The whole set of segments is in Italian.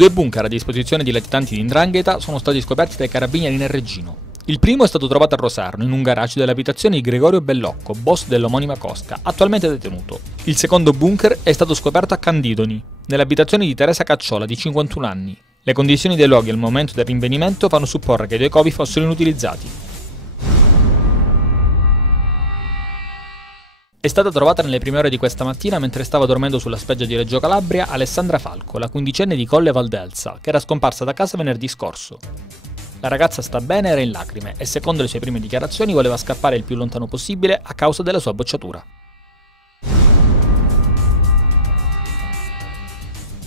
Due bunker a disposizione di latitanti di 'ndrangheta sono stati scoperti dai carabinieri nel Reggino. Il primo è stato trovato a Rosarno, in un garage dell'abitazione di Gregorio Bellocco, boss dell'omonima cosca, attualmente detenuto. Il secondo bunker è stato scoperto a Candidoni, nell'abitazione di Teresa Cacciola, di 51 anni. Le condizioni dei luoghi al momento del rinvenimento fanno supporre che i due covi fossero inutilizzati. È stata trovata nelle prime ore di questa mattina mentre stava dormendo sulla spiaggia di Reggio Calabria Alessandra Falco, la quindicenne di Colle Valdelsa, che era scomparsa da casa venerdì scorso. La ragazza sta bene e era in lacrime e secondo le sue prime dichiarazioni voleva scappare il più lontano possibile a causa della sua bocciatura.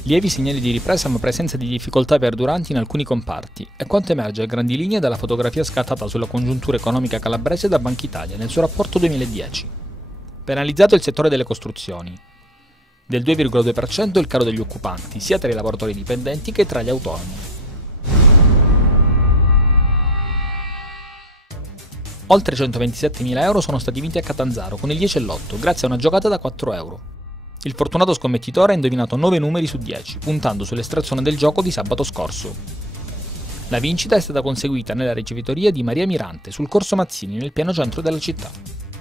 Lievi segnali di ripresa ma presenza di difficoltà perduranti in alcuni comparti, è quanto emerge a grandi linee dalla fotografia scattata sulla congiuntura economica calabrese da Banca Italia nel suo rapporto 2010. Penalizzato il settore delle costruzioni. Del 2,2% il calo degli occupanti, sia tra i lavoratori dipendenti che tra gli autonomi. Oltre 127.000 euro sono stati vinti a Catanzaro con il 10 e l'8 grazie a una giocata da 4 euro. Il fortunato scommettitore ha indovinato 9 numeri su 10, puntando sull'estrazione del gioco di sabato scorso. La vincita è stata conseguita nella ricevitoria di Maria Mirante sul corso Mazzini nel pieno centro della città.